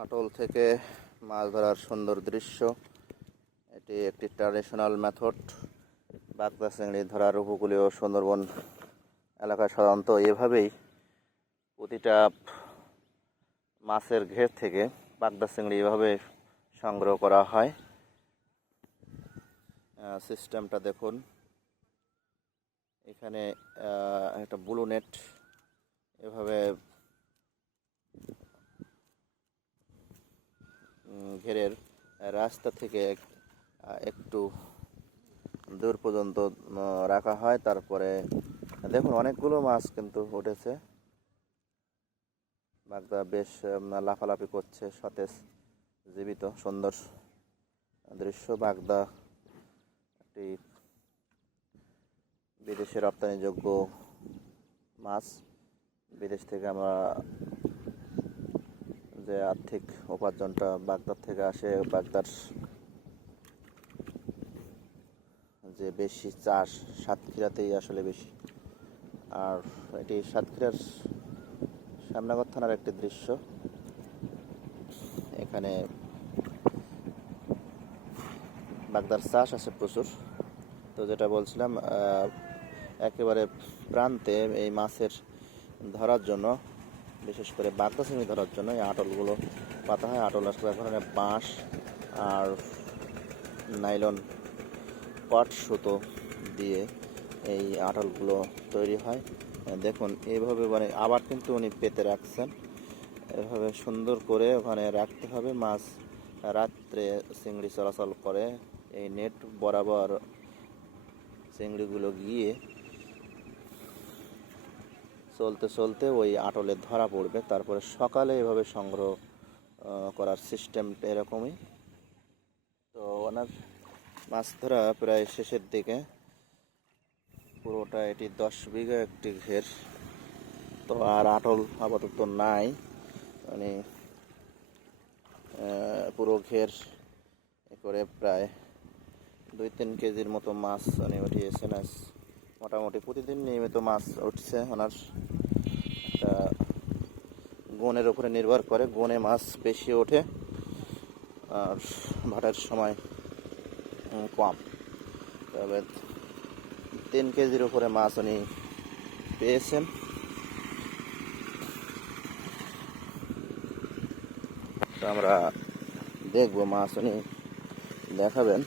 আটল থেকে মাছ ধরার সুন্দর দৃশ্য। এটি একটি ট্র্যাডিশনাল মেথড। বাগদা চিংড়ি ধরার উপকূলীয় সুন্দরবন এলাকায় সাধারণত এভাবেই প্রতিটা মাছের ঘের থেকে বাগদা চিংড়ি এভাবে সংগ্রহ করা হয়। সিস্টেমটা দেখুন, এখানে একটা ব্লু নেট এভাবে ঘেরের রাস্তা থেকে একটু দূর পর্যন্ত রাখা হয়। তারপরে দেখুন অনেকগুলো মাছ কিন্তু উঠেছে। বাগদা বেশ লাফালাফি করছে, সতেজ জীবিত সুন্দর দৃশ্য। বাগদা একটি বিদেশে রপ্তানিযোগ্য মাছ। বিদেশ থেকে আমরা যে আর্থিক উপার্জনটা বাগদার থেকে আসে, বাগদার যে বেশি চাষ সাতক্ষীরাতেই আসলে বেশি। আর এটি সাতক্ষীরার শ্যামনগর থানার একটি দৃশ্য। এখানে বাগদার চাষ আছে প্রচুর। তো যেটা বলছিলাম, একেবারে প্রান্তে এই মাছের ধরার জন্য, বিশেষ করে বাগদা চিংড়ি ধরার জন্য এই আটলগুলো পাতা হয়। আটল আসলে এক ধরনের বাঁশ আর নাইলন পাট সুতো দিয়ে এই আটলগুলো তৈরি হয়। দেখুন এইভাবে মানে আবার কিন্তু উনি পেতে রাখছেন। এভাবে সুন্দর করে ওখানে রাখতে হবে। মাছ রাত্রে চিংড়ি চলাচল করে, এই নেট বরাবর চিংড়িগুলো গিয়ে চলতে চলতে ওই আটলে ধরা পড়বে। তারপরে সকালে এভাবে সংগ্রহ করার সিস্টেমটা এরকমই। তো ওনার মাছ ধরা প্রায় শেষের দিকে। পুরোটা এটি 10 বিঘা একটি ঘের। তো আর আটল আপাতত নাই, মানে পুরো ঘের করে প্রায় 2-3 কেজির মতো মাছ উনি উঠিয়েছেন। আজ মোটামুটি প্রতিদিন নিয়মিত মাছ উঠছে। ওনার গুণের উপরে নির্ভর করে, গুণে মাছ বেশি ওঠে আর ভাটার সময় কম। তবে 3 কেজির উপরে মাছ উনি পেয়েছেন। তো আমরা দেখবো, মাছ উনি দেখাবেন।